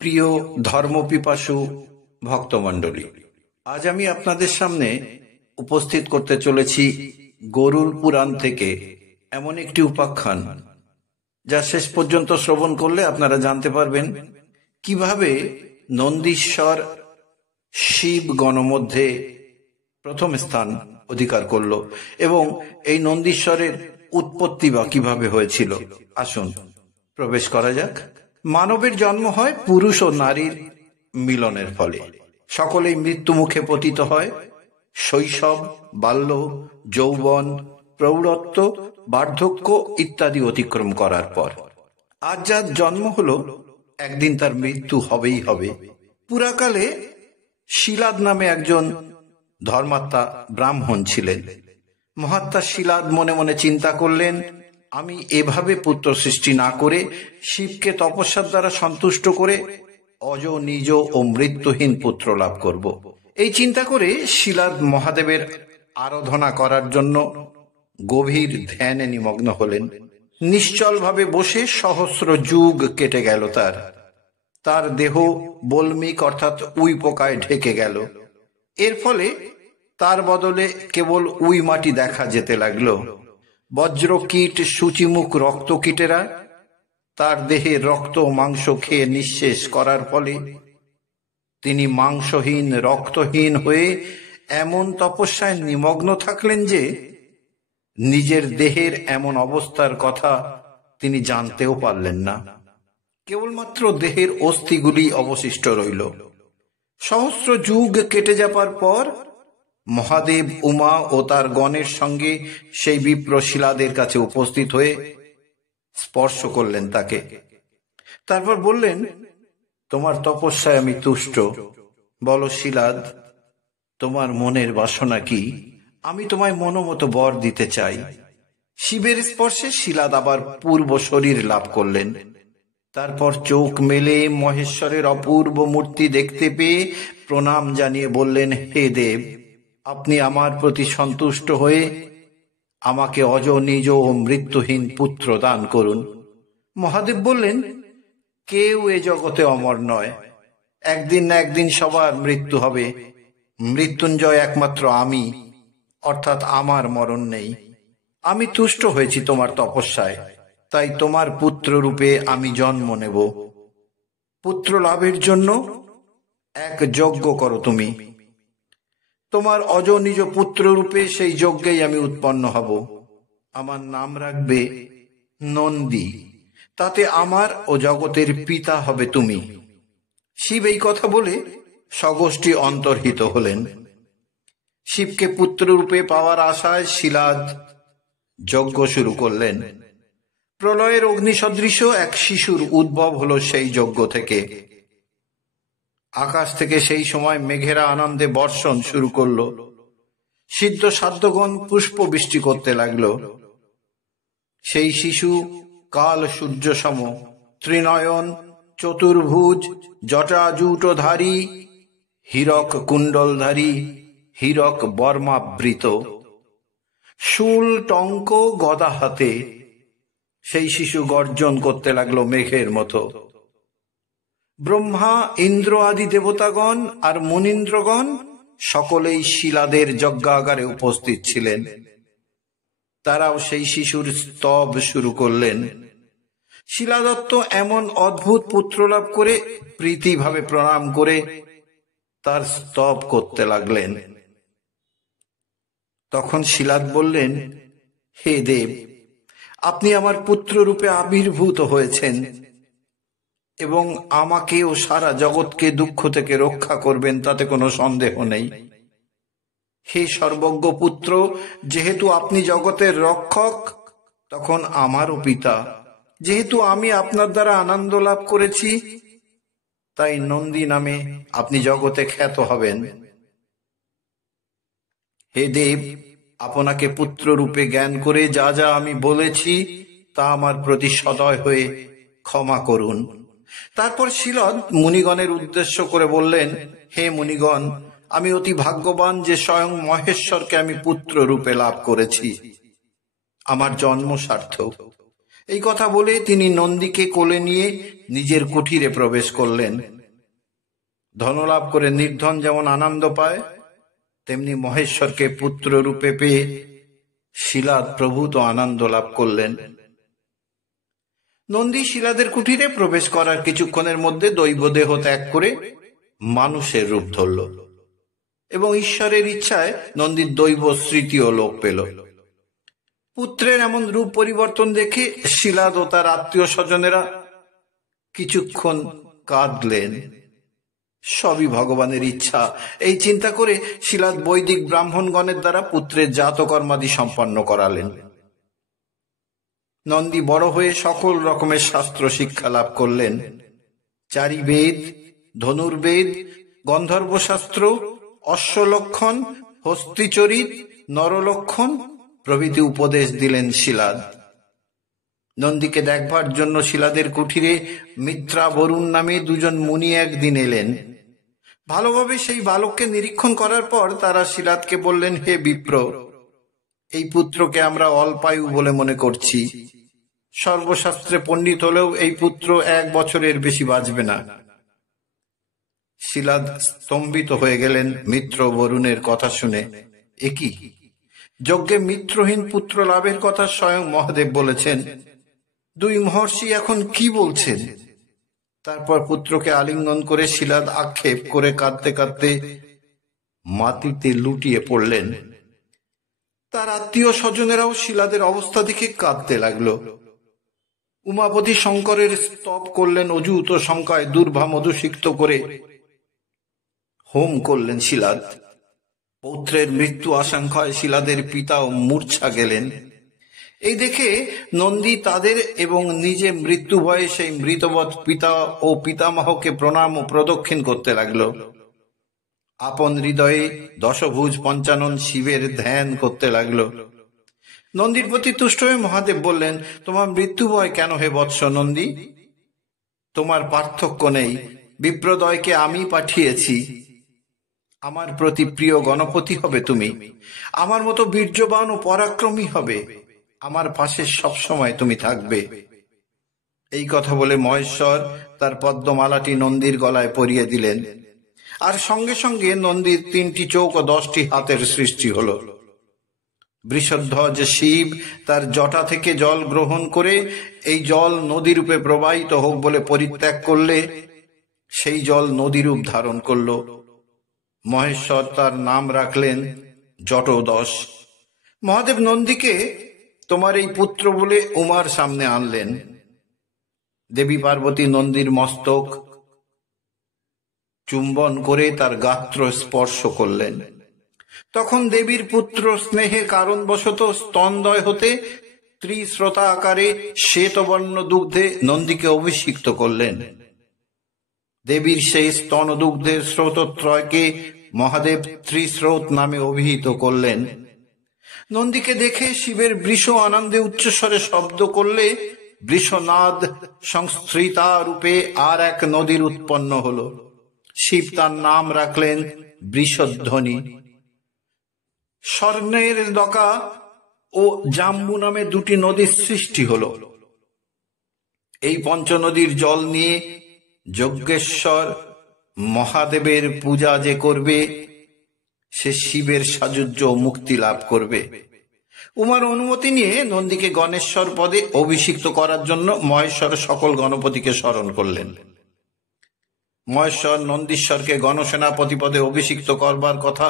প্রিয় ধর্মপিপাসু ভক্তমণ্ডলী, আজ আমি আপনাদের সামনে উপস্থিত করতে চলেছি গরুড় পুরাণ থেকে এমন একটি উপাখ্যান যা শেষ পর্যন্ত শ্রবণ করলে আপনারা জানতে পারবেন কিভাবে নন্দীশ্বর শিব গণমধ্যে প্রথম স্থান অধিকার করল এবং এই নন্দীশ্বরের উৎপত্তি বা কিভাবে হয়েছিল। আসুন প্রবেশ করা যাক। মানবের জন্ম হয় পুরুষ ও নারীর মিলনের ফলে। সকলেই মৃত্যু মুখে পতিত হয় শৈশব, বাল্য, যৌবন, প্রৌঢ়ত্ব, বার্ধক্য ইত্যাদি অতিক্রম করার পর। আজ যার জন্ম হলো, একদিন তার মৃত্যু হবেই হবে। পুরাকালে শিলাদ নামে একজন ধর্মাত্মা ব্রাহ্মণ ছিলেন। মহাত্মা শিলাদ মনে মনে চিন্তা করলেন, আমি এভাবে পুত্র সৃষ্টি না করে শিবকে তপস্যার দ্বারা সন্তুষ্ট করে অজ, নিজ ও মৃত্যুহীন পুত্র লাভ করব। এই চিন্তা করে শিলাদ মহাদেবের আরাধনা করার জন্য গভীর ধ্যানে নিমগ্ন হলেন। নিশ্চলভাবে বসে সহস্র যুগ কেটে গেল। তার দেহ বল্মিক অর্থাৎ উই পোকায় ঢেকে গেল। এর ফলে তার বদলে কেবল উই মাটি দেখা যেতে লাগলো। বজ্রকীট, সূচিমুখ রক্তকীটেরা তার দেহে রক্ত মাংস খেয়ে নিঃশেষ করার ফলে তিনি মাংসহীন, রক্তহীন হয়ে এমন তপস্যায় নিমগ্ন থাকলেন যে নিজের দেহের এমন অবস্থার কথা তিনি জানতেও পারলেন না। কেবলমাত্র দেহের অস্থিগুলি অবশিষ্ট রইল। সহস্র যুগ কেটে যাবার পর মহাদেব উমা ও তার গণের সঙ্গে সেই বিপ্র শিলাদের কাছে উপস্থিত হয়ে স্পর্শ করলেন তাকে। তারপর বললেন, তোমার তপস্যায় আমি তুষ্ট। বলো শিলাদ, তোমার মনের বাসনা কি? আমি তোমায় মনোমতো বর দিতে চাই। শিবের স্পর্শে শিলাদ আবার পূর্ব শরীর লাভ করলেন। তারপর চোখ মেলে মহেশ্বরের অপূর্ব মূর্তি দেখতে পেয়ে প্রণাম জানিয়ে বললেন, হে দেব, আপনি আমার প্রতি সন্তুষ্ট হয়ে আমাকে অজ, নিজ ও মৃত্যুহীন পুত্র দান করুন। মহাদেব বললেন, কেউ এ জগতে অমর নয়। একদিন না একদিন সবার মৃত্যু হবে। মৃত্যুঞ্জয় একমাত্র আমি, অর্থাৎ আমার মরণ নেই। আমি তুষ্ট হয়েছি তোমার তপস্যায়, তাই তোমার পুত্র রূপে আমি জন্ম নেব। পুত্র লাভের জন্য এক যজ্ঞ করো তুমি। তোমার অজ, নিজ পুত্র রূপে সেই যজ্ঞেই আমি উৎপন্ন হব। আমার নাম রাখবে নন্দী। তাতে আমার ও জগতের পিতা হবে তুমি। শিব এই কথা বলে স্বগোষ্ঠী অন্তর্হিত হলেন। শিবকে পুত্র রূপে পাওয়ার আশায় শিলাদ যজ্ঞ শুরু করলেন। প্রলয়ের অগ্নিসদৃশ এক শিশুর উদ্ভব হলো সেই যজ্ঞ থেকে। আকাশ থেকে সেই সময় মেঘেরা আনন্দে বর্ষণ শুরু করলো। সিদ্ধ সাধ্যগণ পুষ্প বৃষ্টি করতে লাগলো। সেই শিশু কাল সূর্য সম, ত্রিনয়ন, চতুর্ভুজ, জটাজুটধারী, হীরক কুণ্ডলধারী, হীরক বর্মাবৃত, শূল টঙ্ক গদা হাতে সেই শিশু গর্জন করতে লাগলো মেঘের মতো। ব্রহ্মা, ইন্দ্র আদি দেবতাগণ আর মুনীন্দ্রগণ সকলেই শিলাদের যজ্ঞাগারে উপস্থিত ছিলেন। তারাও সেই শিশুর স্তব শুরু করলেন। শিলাদত্ত এমন অদ্ভুত পুত্র লাভ করে প্রীতিভাবে প্রণাম করে তার স্তব করতে লাগলেন। তখন শিলাদ বললেন, হে দেব, আপনি আমার পুত্র রূপে আবির্ভূত হয়েছেন এবং আমাকে ও সারা জগৎকে দুঃখ থেকে রক্ষা করবেন, তাতে কোনো সন্দেহ নেই। হে সর্বজ্ঞ পুত্র, যেহেতু আপনি জগতের রক্ষক, তখন আমারও পিতা। যেহেতু আমি আপনার দ্বারা আনন্দ লাভ করেছি, তাই নন্দী নামে আপনি জগতে খ্যাত হবেন। হে দেব, আপনাকে পুত্র রূপে জ্ঞান করে যা যা আমি বলেছি তা আমার প্রতি সদয় হয়ে ক্ষমা করুন। তারপর শিলাদ মুনিগণের উদ্দেশ্য করে বললেন, হে মুনিগণ, আমি অতি ভাগ্যবান যে স্বয়ং মহেশ্বরকে আমি পুত্র রূপে লাভ করেছি। আমার জন্ম সার্থক। এই কথা বলে তিনি নন্দীকে কোলে নিয়ে নিজের কুঠিরে প্রবেশ করলেন। ধনলাভ করে নির্ধন যেমন আনন্দ পায়, তেমনি মহেশ্বরকে পুত্র রূপে পেয়ে শিলাদ প্রভূত আনন্দ লাভ করলেন। নন্দী শিলাদের কুঠিরে প্রবেশ করার কিছুক্ষণের মধ্যে দৈবদেহ ত্যাগ করে মানুষের রূপ ধরল এবং ঈশ্বরের ইচ্ছায় নন্দীর দৈব স্মৃতিও লোপ পেল। পুত্রের এমন রূপ পরিবর্তন দেখে শিলাদ ও তার আত্মীয় স্বজনেরা কিছুক্ষণ কাঁদলেন। সবই ভগবানের ইচ্ছা, এই চিন্তা করে শিলাদ বৈদিক ব্রাহ্মণগণের দ্বারা পুত্রের জাতকর্মাদি সম্পন্ন করালেন। নন্দী বড় হয়ে সকল রকমের শাস্ত্র শিক্ষা লাভ করলেন। চারি বেদ, ধনুর্বেদ, গন্ধর্ব শাস্ত্র, অশ্বলক্ষণ, হস্তিচরিত, নরলক্ষণ প্রভৃতি উপদেশ দিলেন শিলাদ। নন্দীকে দেখবার জন্য শিলাদের কুঠিরে মিত্রা বরুণ নামে দুজন মুনি একদিন এলেন। ভালোভাবে সেই বালককে নিরীক্ষণ করার পর তারা শিলাদকে বললেন, হে বিপ্র, এই পুত্রকে আমরা অল্পায়ু বলে মনে করছি। সর্বশাস্ত্রে পণ্ডিত হলেও এই পুত্র 1 বছরের বেশি বাঁচবে না। শিলাদ স্তম্ভিত হয়ে গেলেন মিত্র বরুণের কথা শুনে। একই যজ্ঞে মিত্রহীন পুত্র লাভের কথা স্বয়ং মহাদেব বলেছেন, 2 মহর্ষি এখন কি বলছেন? তারপর পুত্রকে আলিঙ্গন করে শিলাদ আক্ষেপ করে কাঁদতে কাঁদতে মাটিতে লুটিয়ে পড়লেন। তার আত্মীয় স্বজনেরাও শিলাদের অবস্থা দেখে কাঁদতে লাগলো। উমাপতি শঙ্করের স্তব করলেন, অযুত শঙ্কায় দুর্ভা মধুসিক্ত করে হোম করলেন শিলাদ। পৌত্রের মৃত্যু আশঙ্কায় শিলাদের পিতাও মূর্ছা গেলেন। এই দেখে নন্দী তাদের এবং নিজে মৃত্যু ভয়ে সেই মৃতবৎ পিতা ও পিতামহকে প্রণাম ও প্রদক্ষিণ করতে লাগলো। আপন হৃদয়ে দশভুজ পঞ্চানন শিবের ধ্যান করতে লাগলো। নন্দীর প্রতি তুষ্ট হয়ে মহাদেব বললেন, তোমার মৃত্যু ভয় কেন হে বৎস নন্দী? তোমার পার্থক্য নেই, বিপ্রদয়কে আমি পাঠিয়েছি। আমার প্রতি প্রিয় গণপতি হবে তুমি, আমার মতো বীর্যবান ও পরাক্রমী হবে, আমার পাশে সবসময় তুমি থাকবে। এই কথা বলে মহেশ্বর তার পদ্মমালাটি নন্দীর গলায় পরিয়ে দিলেন, আর সঙ্গে সঙ্গে নন্দীর 3টি চোখ ও 10টি হাতের সৃষ্টি হল। বৃষধ্বজ শিব তার জটা থেকে জল গ্রহণ করে এই জল নদীরূপে প্রবাহিত হোক বলে পরিত্যাগ করলে সেই জল নদীরূপ ধারণ করল। মহেশ্বর তার নাম রাখলেন জটোদশ। মহাদেব নন্দীকে তোমার এই পুত্র বলে উমার সামনে আনলেন। দেবী পার্বতী নন্দীর মস্তক চুম্বন করে তার গাত্র স্পর্শ করলেন। তখন দেবীর পুত্র স্নেহে কারণবশত স্তনদয় হতে ত্রিস্রোতা আকারে শ্বেতবর্ণ দুগ্ধে নন্দীকে অভিষিক্ত করলেন। দেবীর সেই স্তন দুগ্ধের স্রোতত্রয়কে মহাদেব ত্রিস্রোত নামে অভিহিত করলেন। নন্দীকে দেখে শিবের বৃষ আনন্দে উচ্চস্বরে শব্দ করলে বৃষনাদ সংস্কৃতা রূপে আর এক নদীর উৎপন্ন হল। শিব তার নাম রাখলেন বৃষধ্বনি। স্বর্ণের দকা ও জাম্বু নামে 2টি নদীর সৃষ্টি হল। এই পঞ্চনদীর জল নিয়ে যজ্ঞেশ্বর মহাদেবের পূজা যে করবে সে শিবের সাযুজ্য মুক্তি লাভ করবে। উমার অনুমতি নিয়ে নন্দীকে গণেশ্বর পদে অভিষিক্ত করার জন্য মহেশ্বর সকল গণপতিকে স্মরণ করলেন। মহেশ্বর নন্দীশ্বরকে গণসেনাপতি পদে অভিষিক্ত করবার কথা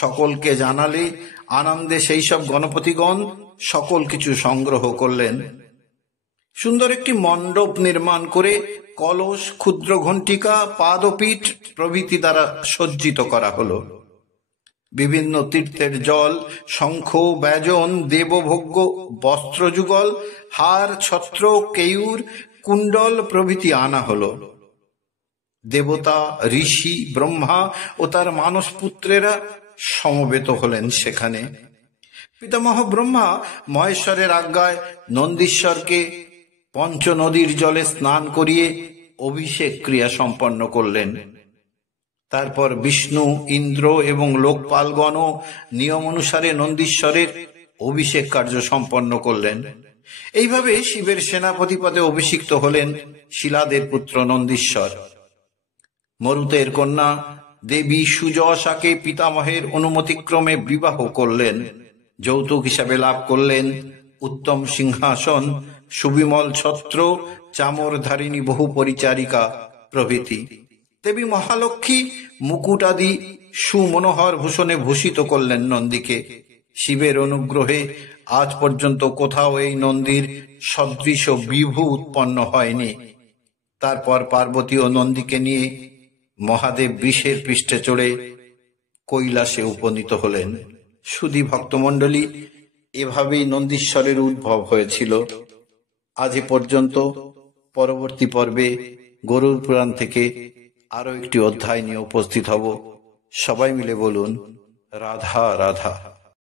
সকলকে জানালে আনন্দে সেই সব গণপতিগণ সকল কিছু সংগ্রহ করলেন। সুন্দর একটি মণ্ডপ নির্মাণ করে কলস, ক্ষুদ্র ঘণ্টিকা, পাদপীঠ প্রভৃতি দ্বারা সজ্জিত করা হল। বিভিন্ন তীর্থের জল, শঙ্খ, ব্যজন, দেবভোগ্য, বস্ত্রযুগল, হার, ছত্র, কেয়ুর, কুণ্ডল প্রভৃতি আনা হল। দেবতা, ঋষি, ব্রহ্মা ও তার মানস পুত্রেরা সমবেত হলেন সেখানে। পিতামহ ব্রহ্মা মহেশ্বরের আজ্ঞায় নন্দীশ্বরকে পঞ্চনদীর জলে স্নান করিয়ে অভিষেক ক্রিয়া সম্পন্ন করলেন। তারপর বিষ্ণু, ইন্দ্র এবং লোকপালগণও নিয়ম অনুসারে নন্দীশ্বরের অভিষেক কার্য সম্পন্ন করলেন। এইভাবে শিবের সেনাপতি পদে অভিষিক্ত হলেন শিলাদের পুত্র নন্দীশ্বর। মরুতের কন্যা দেবী সুযশাকে পিতামহের অনুমতিক্রমে বিবাহ করলেন। যৌতুক হিসাবে লাভ করলেন উত্তম সিংহাসন, সুবিমল ছত্র, চামরধারিণী বহু পরিচারিকা প্রভৃতি। দেবী মহালক্ষ্মী মুকুটাদি সুমনোহর ভূষণে ভূষিত করলেন নন্দীকে। শিবের অনুগ্রহে আজ পর্যন্ত কোথাও এই নন্দীর সদৃশ বিভু উৎপন্ন হয়নি। তারপর পার্বতী ও নন্দীকে নিয়ে মহাদেব বৃষের পৃষ্ঠে চড়ে কৈলাসে উপনীত হলেন। সুধী ভক্তমণ্ডলী, এভাবেই নন্দীশ্বরের উদ্ভব হয়েছিল। আজ এ পর্যন্ত। পরবর্তী পর্বে গরুড় পুরাণ থেকে আরো একটি অধ্যায় নিয়ে উপস্থিত হব। সবাই মিলে বলুন রাধা রাধা।